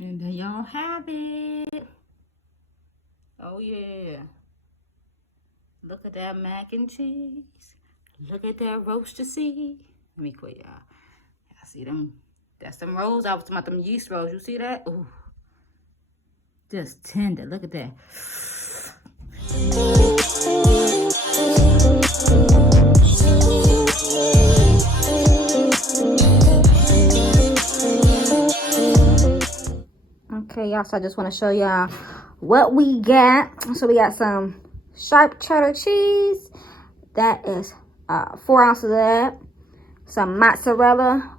And there y'all have it. Oh yeah. Look at that mac and cheese. Look at that roasted seed. Let me quit, y'all. Y'all see them? That's them rolls. I was talking about them yeast rolls. You see that? Ooh. Just tender. Look at that. Okay, y'all, so I just want to show y'all what we got. So we got some sharp cheddar cheese. That is 4 ounces of that. Some mozzarella.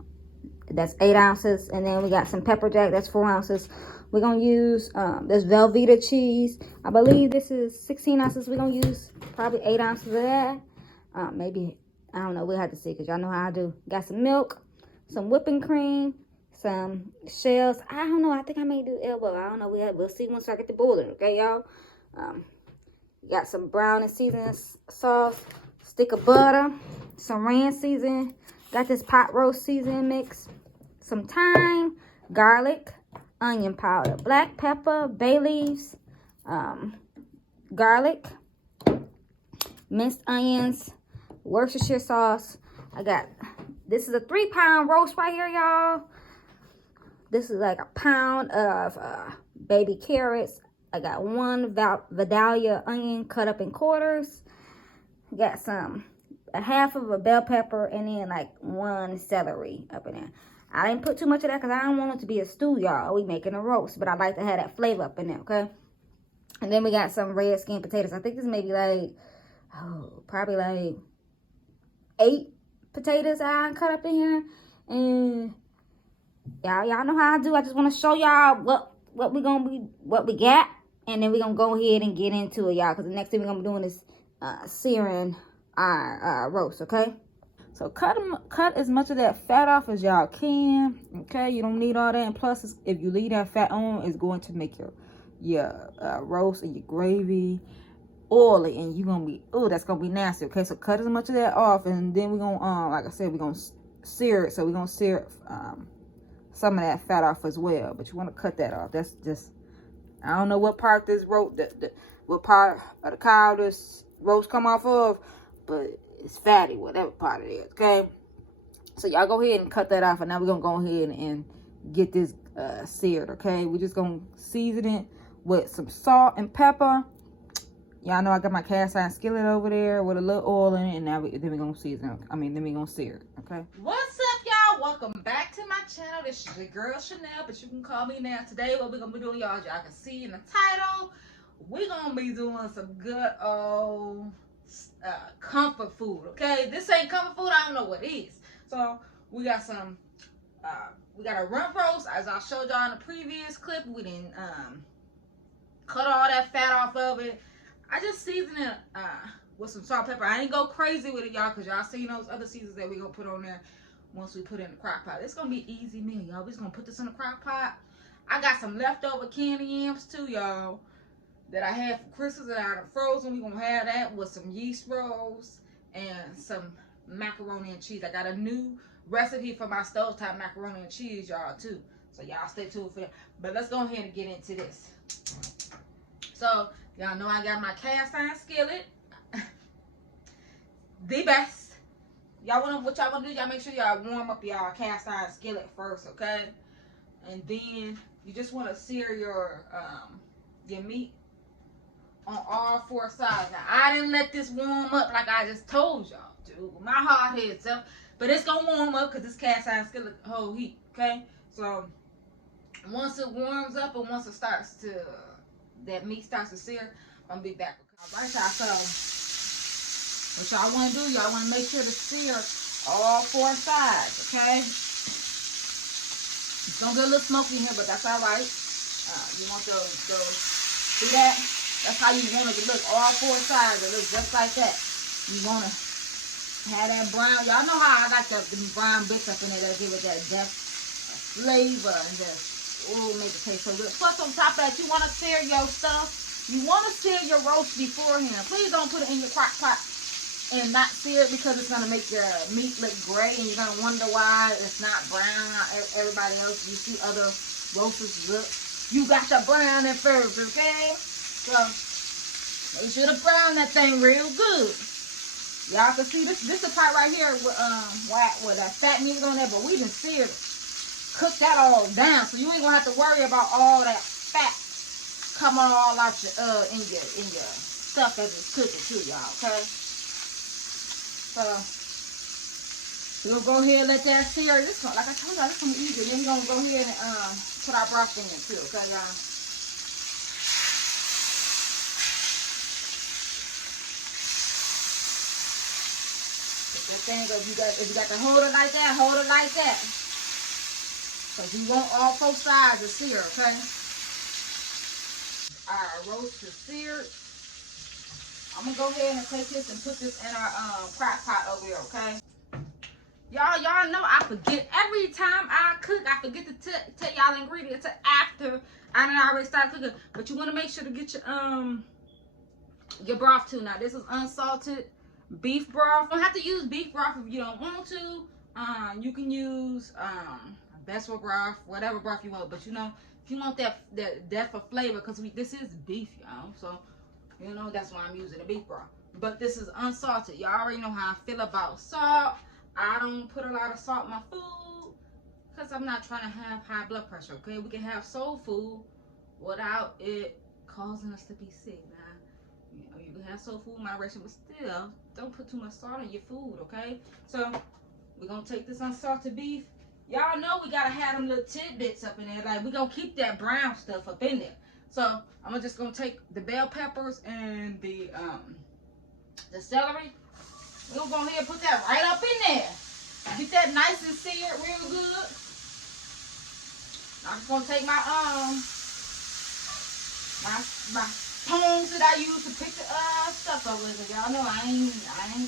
That's 8 ounces. And then we got some pepper jack. That's 4 ounces. We're going to use this Velveeta cheese. I believe this is 16 ounces. We're going to use probably 8 ounces of that. Maybe, I don't know. We'll have to see because y'all know how I do. Got some milk, some whipping cream, some shells. I don't know. I think I may do elbow. I don't know. We'll see once I get the boiling. Okay, y'all? Got some brown and seasoning sauce, stick of butter, some ranch seasoning. Got this pot roast seasoning mix, some thyme, garlic, onion powder, black pepper, bay leaves, garlic, minced onions, Worcestershire sauce. This is a 3-pound roast right here, y'all. This is like a pound of baby carrots. I got 1 Vidalia onion cut up in quarters. Got a half of a bell pepper, and then like 1 celery up in there. I didn't put too much of that because I don't want it to be a stew, y'all. We making a roast, but I like to have that flavor up in there, okay? And then we got some red skin potatoes. I think this may be like, probably like 8 potatoes I cut up in here. And y'all know how I do. I just want to show y'all what we got, and then we're gonna go ahead and get into it, y'all, because the next thing we're gonna be doing is searing our roast. Okay, so cut as much of that fat off as y'all can. Okay, you don't need all that, and plus if you leave that fat on, it's going to make your roast and your gravy oily, and you're gonna be, that's gonna be nasty. Okay, so cut as much of that off, and then we're gonna like I said, we're gonna sear it. So we're gonna sear some of that fat off as well, but you want to cut that off. That's just, I don't know what part this what part of the cow this roast come off of, but it's fatty, whatever part it is. Okay, so y'all go ahead and cut that off, and now we're gonna go ahead and get this seared. Okay, we're just gonna season it with some salt and pepper. Y'all know I got my cast iron skillet over there with a little oil in it, and then we're gonna season it. Then we're gonna sear it. Okay. What's up, y'all? Welcome back to my channel. This is your girl Chanel, but you can call me now. Today, what we're gonna be doing, y'all can see in the title, we're gonna be doing some good old comfort food. Okay, this ain't comfort food. I don't know what it is. So we got some. We got a rump roast, as I showed y'all in the previous clip. We didn't cut all that fat off of it. I just season it with some salt and pepper. I ain't go crazy with it, y'all, because y'all seen those other seasons that we gonna put on there once we put it in the crock pot. It's gonna be easy meal, y'all. We just gonna put this in the crock pot. I got some leftover candy yams too, y'all, that I had for Christmas that I frozen. We gonna have that with some yeast rolls and some macaroni and cheese. I got a new recipe for my stovetop macaroni and cheese, y'all, too. So y'all stay tuned for that. But let's go ahead and get into this. So y'all know I got my cast iron skillet. The best. What y'all wanna do? Y'all make sure y'all warm up y'all cast iron skillet first, okay? And then you just wanna sear your meat on all 4 sides. Now I didn't let this warm up like I just told y'all to. My hard head self, but it's gonna warm up because this cast iron skillet hold heat, okay? So once it warms up and once it starts to, that meat starts to sear, I'm gonna be back. All right, y'all. So what y'all want to do, y'all want to make sure to sear all 4 sides, okay? It's gonna get a little smoky in here, but that's all right. You want those, see that? That's how you want it to look. All 4 sides, it looks just like that. You want to have that brown. Y'all know how I like the brown bits up in there that give it that depth, flavor, and just, make it taste so good. Plus, on top of that, you want to sear your stuff. You want to sear your roast beforehand. Please don't put it in your crock pot and not sear it, because it's going to make your meat look gray, and you're going to wonder why it's not brown. Everybody else, you see other roasters look. You got your browning first, okay? So make sure to brown that thing real good. Y'all can see this. This is the part right here with that fat meat on there, but we done seared it. Cook that all down, so you ain't gonna have to worry about all that fat coming all out your in your stuff as it's cooking too, y'all. Okay. So we'll go ahead and let that sear. This one, like I told y'all, this one easy. Then we're gonna go ahead and put our broth in it too. Okay, y'all. That thing, if you got to hold it like that, hold it like that. Because you want all 4 sides to sear, okay? Our roast is seared. I'm going to go ahead and take this and put this in our crock pot over here, okay? Y'all know I forget. Every time I cook, I forget to tell y'all ingredients after I done already started cooking. But you want to make sure to get your broth too. Now, this is unsalted beef broth. You don't have to use beef broth if you don't want to. You can use vegetable broth, whatever broth you want. But you know, if you want that depth of flavor, because this is beef, y'all. So you know that's why I'm using the beef broth. But this is unsalted. Y'all already know how I feel about salt. I don't put a lot of salt in my food because I'm not trying to have high blood pressure. Okay, we can have soul food without it causing us to be sick. Now, you know, you can have soul food in moderation, but still, don't put too much salt in your food. Okay, so we're gonna take this unsalted beef. Y'all know we gotta have them little tidbits up in there. Like, we're gonna keep that brown stuff up in there. So I'm just gonna take the bell peppers and the celery. We're gonna go ahead and put that right up in there. Get that nice and seared real good. I'm just gonna take my my tongs that I use to pick the stuff up with. Y'all know I ain't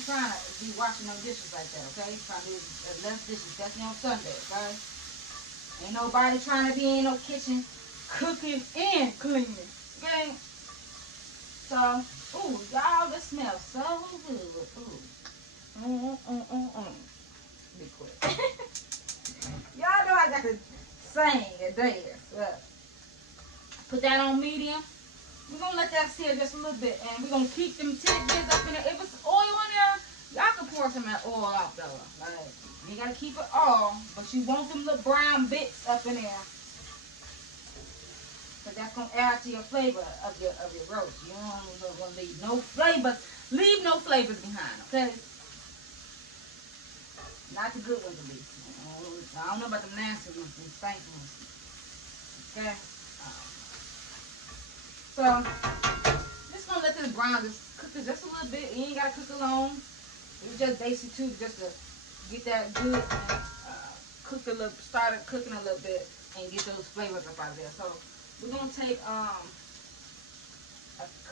trying to be washing no dishes like that, okay? Trying to do less dishes, especially on Sunday, okay? Ain't nobody trying to be in no kitchen cooking and cleaning, okay? So, ooh, y'all, this smells so good. Ooh. Be quick. Y'all know I got to sing and dance. Put that on medium. We're going to let that sear just a little bit. And we're going to keep them tidbits up in there. If it's oil in there, y'all can pour some of that oil out though. Like, you got to keep it all. But you want them little brown bits up in there. Because that's going to add to your flavor of your roast. You don't want to leave no flavors. Leave no flavors behind, okay? Not the good ones, at least. I don't know about the nasty ones, the stank ones. Okay? So, just gonna let this brown, just cook it just a little bit. You ain't gotta cook it long. It's just basic too, just to get that good and start cooking a little bit and get those flavors up out of there. So, we're gonna take a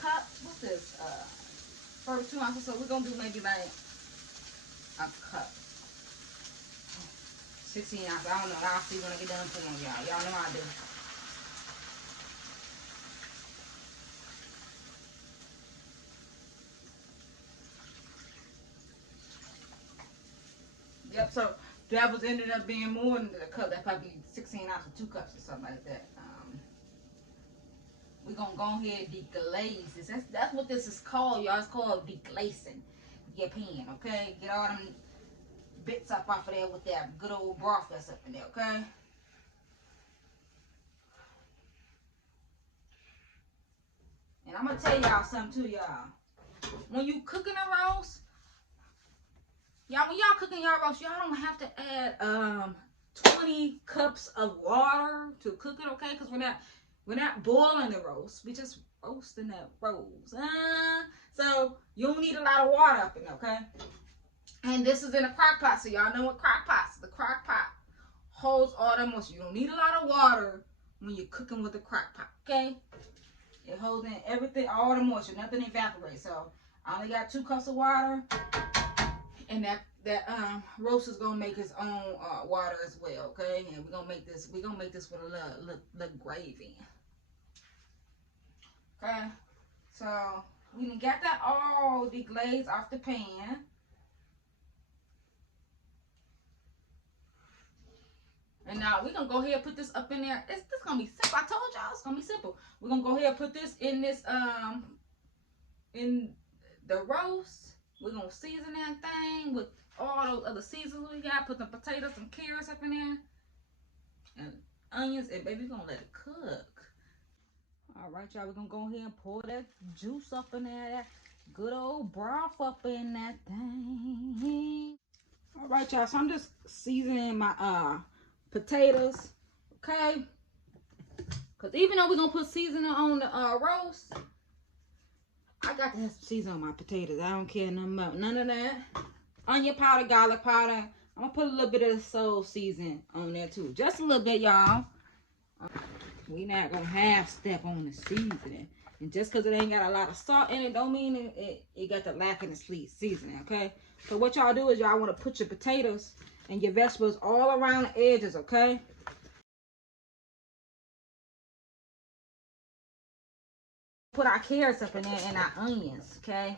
cup. What's this? 32 ounces. So, we're gonna do maybe like a cup. 16 ounces. I don't know. I'll see when I get done putting on y'all. Y'all know how I do. Yep, so that was ended up being more than a cup. That probably 16 ounces, 2 cups or something like that. We're going to go ahead and deglaze this. That's what this is called, y'all. It's called deglazing your pan, okay? Get all them bits up off of there with that good old broth that's up in there, okay? And I'm going to tell y'all something too, y'all. When you cooking a roast, y'all, when y'all cooking y'all roast, y'all don't have to add 20 cups of water to cook it, okay? Because we're not boiling the roast. We just roasting that roast. So you don't need a lot of water up in there, okay? And this is in a crock pot, so y'all know what crock pots. The crock pot holds all the moisture. You don't need a lot of water when you're cooking with a crock pot, okay? It holds in everything, all the moisture, nothing evaporates. So I only got 2 cups of water, and that roast is gonna make its own water as well, okay? And we're gonna make this with a little gravy. Okay, so we done got that all deglazed off the pan. And now we're gonna go ahead and put this up in there. This gonna be simple. I told y'all it's gonna be simple. We're gonna go ahead and put this in this in the roast. We're gonna season that thing with all those other seasons we got. Put the potatoes and carrots up in there. And onions, and baby, we're gonna let it cook. All right, y'all, we're gonna go ahead and pour that juice up in there, that good old broth up in that thing. All right, y'all, so I'm just seasoning my potatoes, okay? Because even though we're gonna put seasoning on the roast, I got to have some seasoning on my potatoes. I don't care nothing about none of that. Onion powder, garlic powder. I'm gonna put a little bit of the soul season on there too. Just a little bit, y'all. We not gonna half step on the seasoning. And just because it ain't got a lot of salt in it, don't mean it got the lack in the seasoning, okay? So what y'all do is y'all want to put your potatoes and your vegetables all around the edges, okay? Put our carrots up in there and our onions, okay?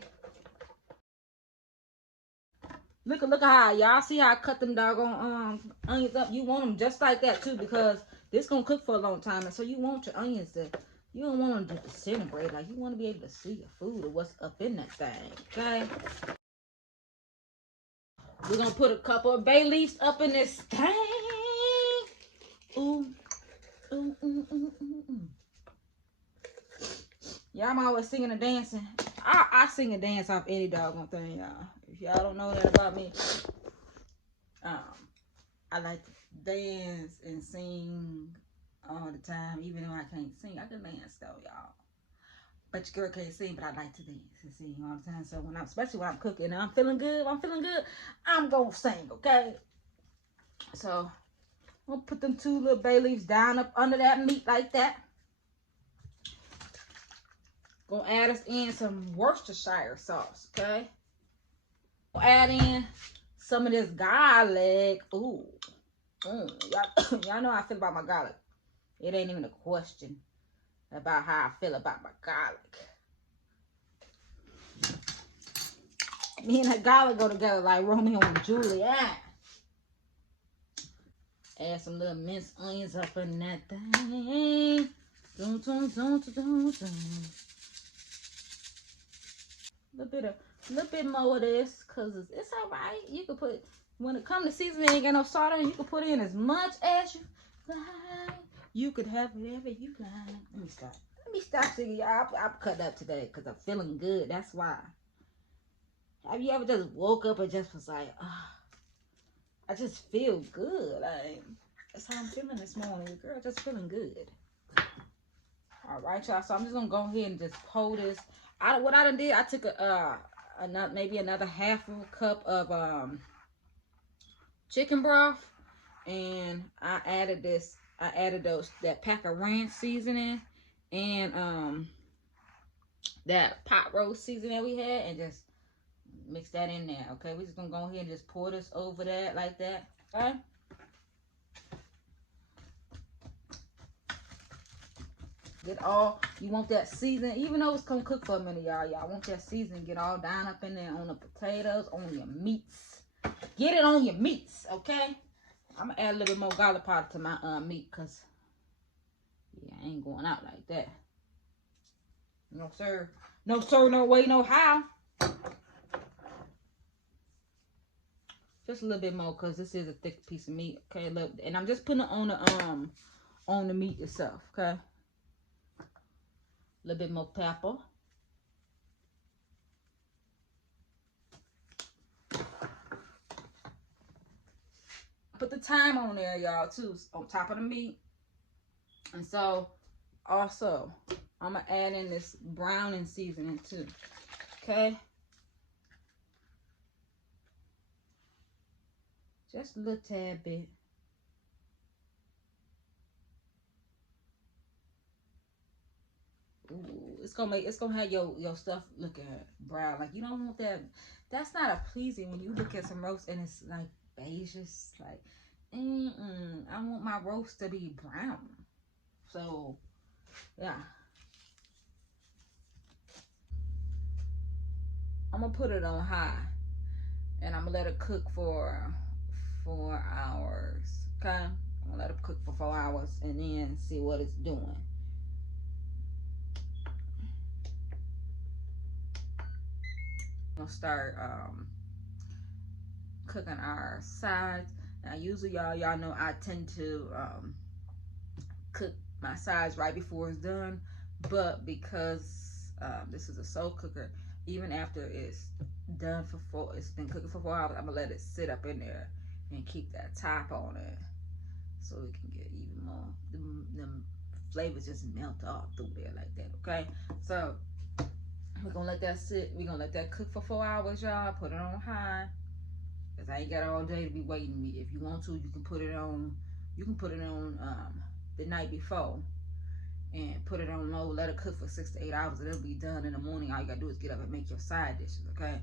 Look at how y'all see how I cut them doggone onions up. You want them just like that too, because this gonna cook for a long time, and so you want your onions to, you don't want them to disintegrate. Like, you want to be able to see your food or what's up in that thing, okay? We're gonna put a couple of bay leaves up in this thing. Ooh, ooh, ooh, ooh, ooh, ooh. Yeah, I'm always singing and dancing. I sing and dance off any doggone thing, y'all. If y'all don't know that about me, I like to dance and sing all the time, even though I can't sing. I can dance though, y'all. But your girl can't sing, but I like to dance and sing all the time. So when especially when I'm cooking and I'm feeling good, I'm gonna sing, okay? So I'm gonna put them 2 little bay leaves down up under that meat like that. Gonna add us in some Worcestershire sauce, okay? Gonna add in some of this garlic. Ooh. Y'all know how I feel about my garlic. It ain't even a question about how I feel about my garlic. Me and that garlic go together like Romeo and Juliet. Add some little minced onions up in that thing. Dun, dun, dun, dun, dun, dun. A little bit more of this, cause it's all right. You can put, when it comes to seasoning, ain't got no salt in it. You can put in as much as you like. You could have whatever you like. Let me stop singing, y'all. I'm cut up today because I'm feeling good. That's why. Have you ever just woke up and just was like, oh, I just feel good. Like, that's how I'm feeling this morning. Girl, just feeling good. All right, y'all. So I'm just gonna go ahead and just pour this. What I done did, I took maybe another half of a cup of chicken broth, and I added that pack of ranch seasoning and that pot roast seasoning we had, and just mix that in there. Okay, we're just gonna go ahead and just pour this over that like that. Okay. Get all, you want that season, even though it's gonna cook for a minute, y'all want that season, get all down up in there on the potatoes, on your meats. Get it on your meats, okay? I'm gonna add a little bit more garlic powder to my meat, because yeah, I ain't going out like that. No sir, no sir, no way, no how. Just a little bit more, because this is a thick piece of meat, okay? Look, and I'm just putting it on the meat itself, okay? A little bit more pepper. Put the thyme on there, y'all, too, on top of the meat. And so, also, I'm going to add in this browning seasoning, too. Okay? Just a little tad bit. Ooh, it's gonna have your stuff looking brown. Like, you don't want that. That's not a pleasing when you look at some roast and it's like beige. It's like, I want my roast to be brown. So, yeah. I'm gonna put it on high, and I'm gonna let it cook for 4 hours. Okay, I'm gonna let it cook for 4 hours and then see what it's doing. I'm gonna start cooking our sides. Now usually y'all know I tend to cook my sides right before it's done, but because this is a slow cooker, even after it's done it's been cooking for 4 hours, I'm gonna let it sit up in there and keep that top on it so it can get even more, the flavors just melt off through there like that. Okay, so we're gonna let that sit. We're gonna let that cook for 4 hours, y'all. Put it on high, because I ain't got all day to be waiting. If you want to, you can put it on, the night before and put it on low, let it cook for 6 to 8 hours, and it'll be done in the morning. All you gotta do is get up and make your side dishes. Okay,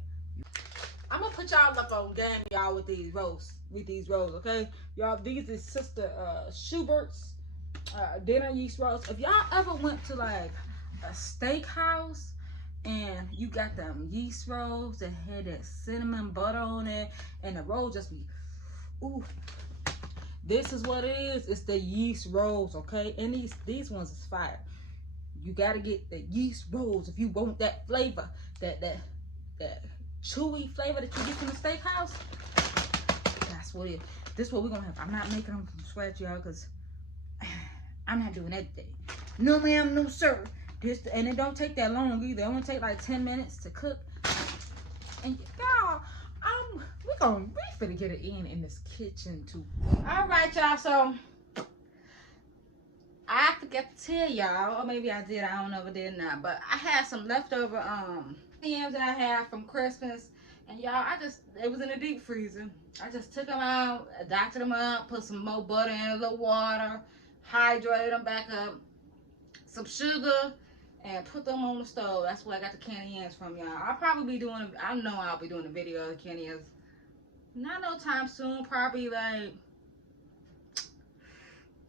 I'm gonna put y'all up on game, y'all, with these rolls, okay, y'all. These is Sister Schubert's dinner yeast rolls. If y'all ever went to like a steakhouse and you got them yeast rolls that had that cinnamon butter on it, and the roll just be, ooh, this is what it is. It's the yeast rolls, okay? And these ones is fire. You gotta get the yeast rolls if you want that flavor, that chewy flavor that you get from the steakhouse. That's what it is. This is what we're gonna have. I'm not making them from scratch, y'all, because I'm not doing that today. No ma'am, no sir. And it don't take that long either. It only take like 10 minutes to cook. And y'all, we finna get it in this kitchen too. All right, y'all. So I forgot to tell y'all, or maybe I did. I don't know if I did or not. But I had some leftover yams that I had from Christmas, and y'all, it was in the deep freezer. I just took them out, doctored them up, put some more butter in, a little water, hydrated them back up, some sugar, and put them on the stove. That's where I got the candy yams from, y'all. I'll be doing a video of the candy yams. Not no time soon. Probably the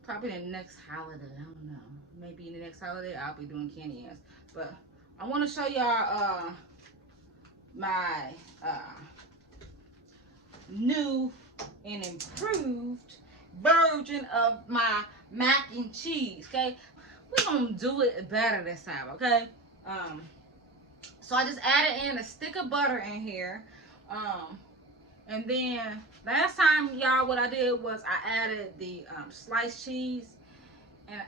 next holiday. I don't know. Maybe in the next holiday I'll be doing candy yams. But I want to show y'all my new and improved version of my mac and cheese. Okay, we're gonna do it better this time. Okay, so I just added in a stick of butter in here, and then last time, y'all, what I did was I added the sliced cheese, and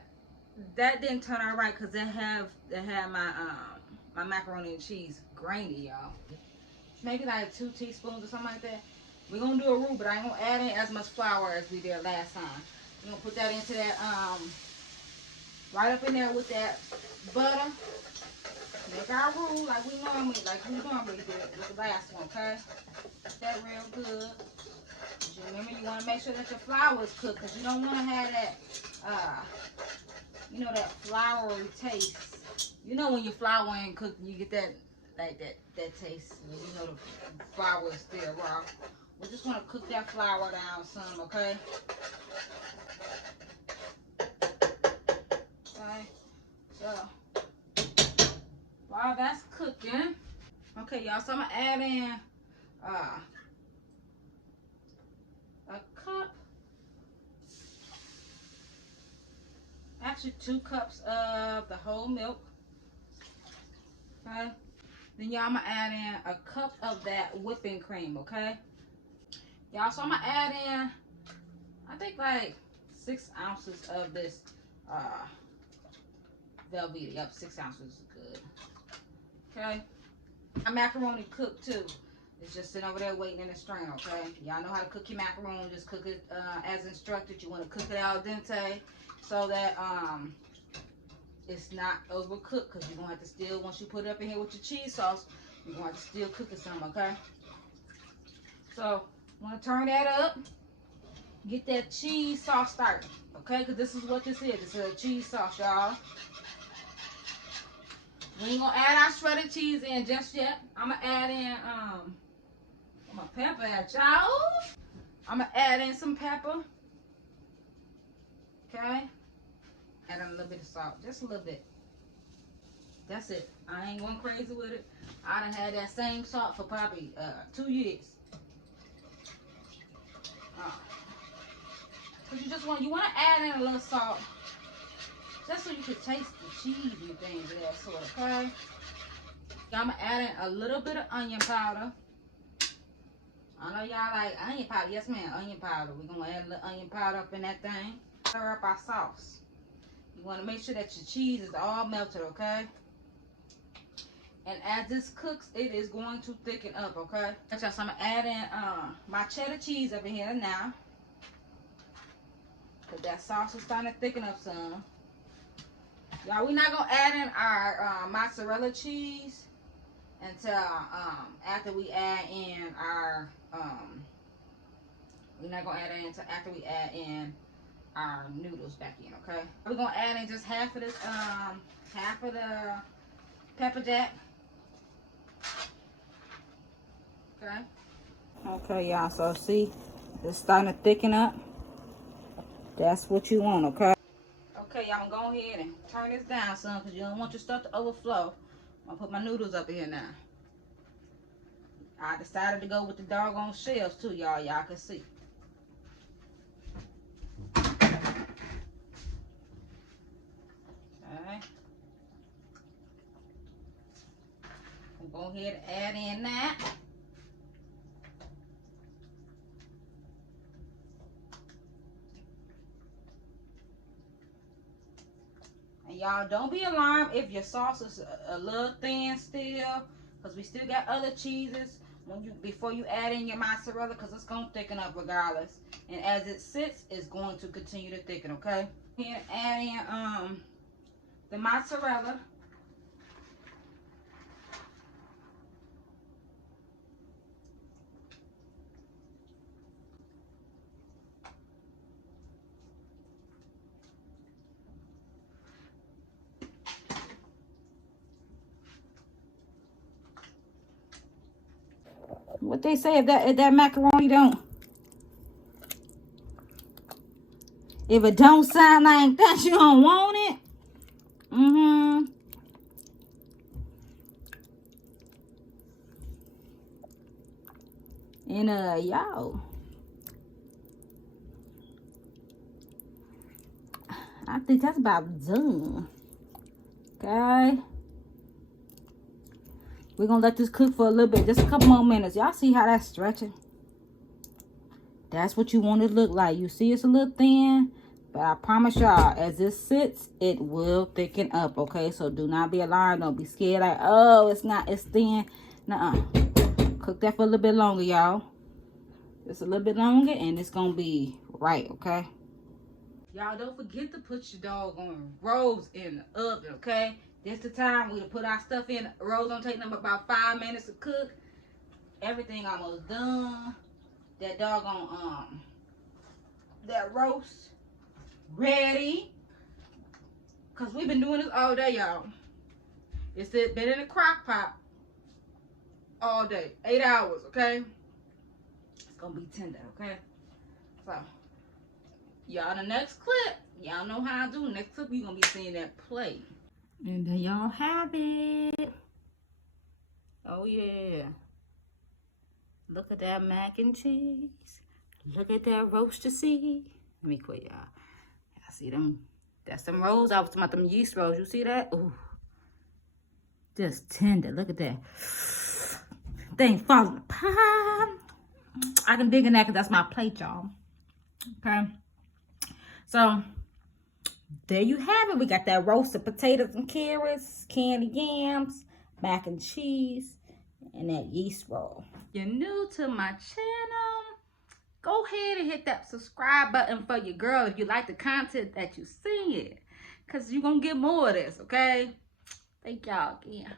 that didn't turn out right because it had my my macaroni and cheese grainy, y'all. Maybe like 2 teaspoons or something like that. We're gonna do a roux, but I ain't gonna add in as much flour as we did last time. We're gonna put that into that right up in there with that butter. Make our roux like we normally did with the last one, okay? Get that real good. Remember, you want to make sure that your flour is cooked, because you don't want to have that, that floury taste. You know, when your flour ain't cooked, you get that, like that taste. You know, the flour is still raw. We just want to cook that flour down some, okay? Okay, so while that's cooking, okay, y'all, so I'm gonna add in a cup, actually 2 cups of the whole milk. Okay, then y'all, I'm gonna add in a cup of that whipping cream. Okay, y'all, so I'm gonna add in, I think, like 6 ounces of this Velveeta. Yep, 6 ounces is good. Okay, my macaroni cooked too. It's just sitting over there waiting in the strain. Okay, y'all know how to cook your macaroni. Just cook it as instructed. You want to cook it al dente so that it's not overcooked, because you're gonna have to still, once you put it up in here with your cheese sauce, you're gonna have to still cook it some. Okay, so I'm gonna turn that up, get that cheese sauce started. Okay, because this is what this is. This is a cheese sauce, y'all. We ain't gonna add our shredded cheese in just yet. I'm gonna add in my pepper at y'all. I'm gonna add in some pepper. Okay, add in a little bit of salt, just a little bit. That's it. I ain't going crazy with it. I done had that same salt for probably 2 years. Because you want to add in a little salt. Just so you can taste the cheese and things of that sort, okay? I'm going to add in a little bit of onion powder. I know y'all like onion powder. Yes, ma'am, onion powder. We're going to add a little onion powder up in that thing. Stir up our sauce. You want to make sure that your cheese is all melted, okay? And as this cooks, it is going to thicken up, okay? So I'm going to add in my cheddar cheese up in here now. Because that sauce is starting to thicken up some. Y'all, we're not going to add in our mozzarella cheese until after we add in our, we're not going to add it in until after we add in our noodles back in, okay? We're going to add in just half of this, half of the pepper jack. Okay. Okay, y'all, so see, it's starting to thicken up. That's what you want, okay? Okay, y'all, I'm gonna go ahead and turn this down some because you don't want your stuff to overflow. I'm gonna put my noodles up in here now. I decided to go with the doggone shells too, y'all. Y'all can see. Alright. I'm gonna go ahead and add in that. And y'all, don't be alarmed if your sauce is a little thin still, because we still got other cheeses before you add in your mozzarella, because it's gonna thicken up regardless. And as it sits, it's going to continue to thicken, okay? Here, add in the mozzarella. What they say, if that macaroni don't, if it don't sound like that, you don't want it. And y'all, I think that's about done. Okay. We're gonna let this cook for a little bit, just a couple more minutes. Y'all see how that's stretching? That's what you want it to look like. You see it's a little thin, but I promise y'all, as this sits, it will thicken up, okay? So do not be alarmed. Don't be scared like, oh, it's thin. Nuh-uh. Cook that for a little bit longer, y'all. Just a little bit longer, and it's gonna be right, okay? Y'all, don't forget to put your doggone rolls in the oven, okay? This the time we put our stuff in. Rolls don't take them about 5 minutes to cook. Everything almost done. That doggone that roast ready. Cause we've been doing this all day, y'all. It's been in the crock pot all day, 8 hours, okay? It's gonna be tender, okay? So y'all, the next clip, y'all know how I do. Next clip, you're gonna be seeing that plate. And there y'all have it. Oh yeah. Look at that mac and cheese. Look at that roasted seed. Let me quit, y'all. I see them. That's them rolls. I was talking about them yeast rolls. You see that? Ooh. Just tender. Look at that. Thing falling apart. I can dig in that because that's my plate, y'all. Okay. So there you have it. We got that roasted potatoes and carrots, candy yams, mac and cheese, and that yeast roll. If you're new to my channel, go ahead and hit that subscribe button for your girl if you like the content that you see it. Because you're going to get more of this, okay? Thank y'all again.